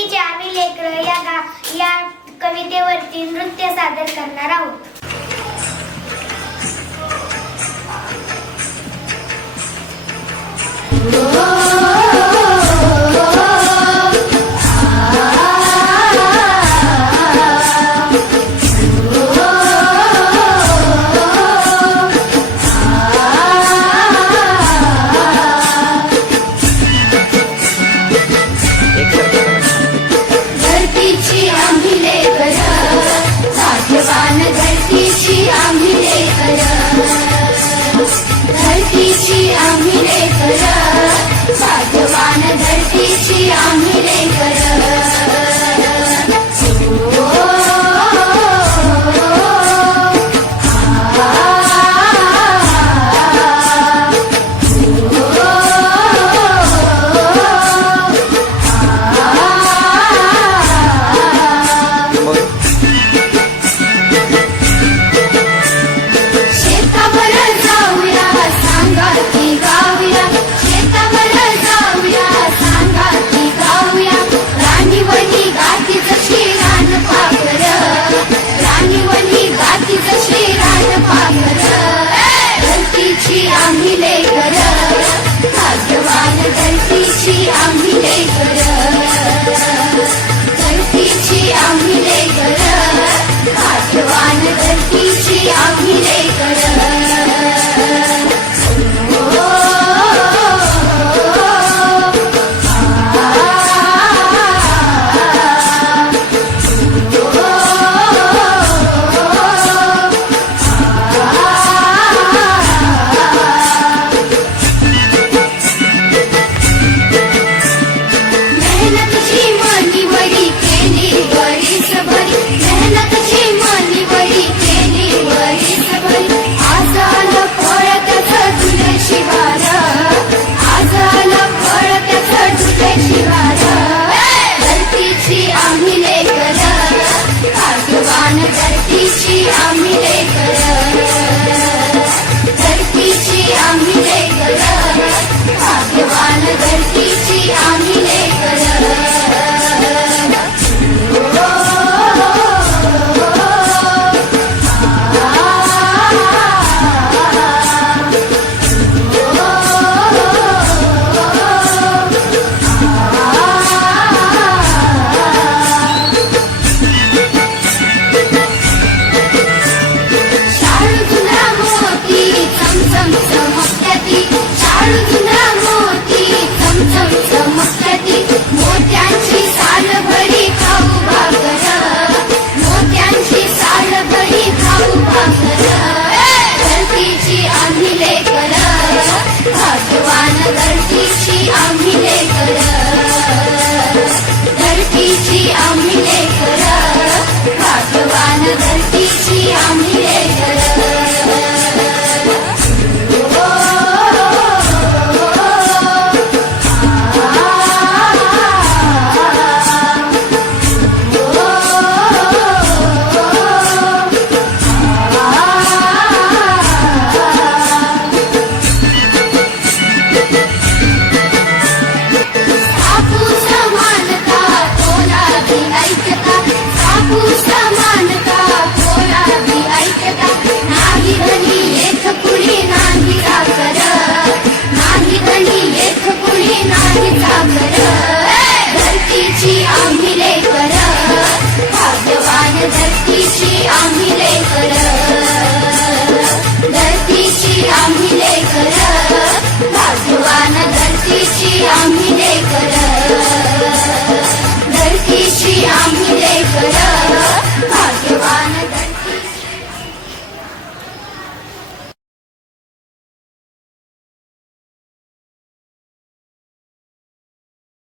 धरतीचे आम्ही लेकरं या कवितेवरती नृत्य सादर करणार आहोत. धरतीची आम्ही लेकरं, भाग्यवान धरतीची आम्ही लेकरं. धरतीची आम्ही लेकरं, भाग्यवान धरतीची आम्ही लेकरं. आम्ही लेकरं, भाग्यवान धरतीची आम्ही लेकरं. धरतीची आम्ही लेकरं, भाग्यवान धरतीची आम्ही लेकरं. धरतीची आम्ही लेकरं, धरतीची आम्ही लेकरं, भाग्यवान धरतीची आम्ही लेकरं. मोत्यांची साल भरी खाऊ भाकर, मोत्यांची साल भरी खाऊ भाकर. धरतीची आम्ही लेकरं, भाग्यवान धरतीची आम्ही लेकरं. धरतीची आम्ही लेकरं, भाग्यवान धरतीची आम्ही लेकरं. धरतीची आम्ही लेकरं, भाग्यवान धरतीची आम्ही लेकरं. धरतीची आम्ही लेकरं, भाग्यवान धरतीची आम्ही लेकरं.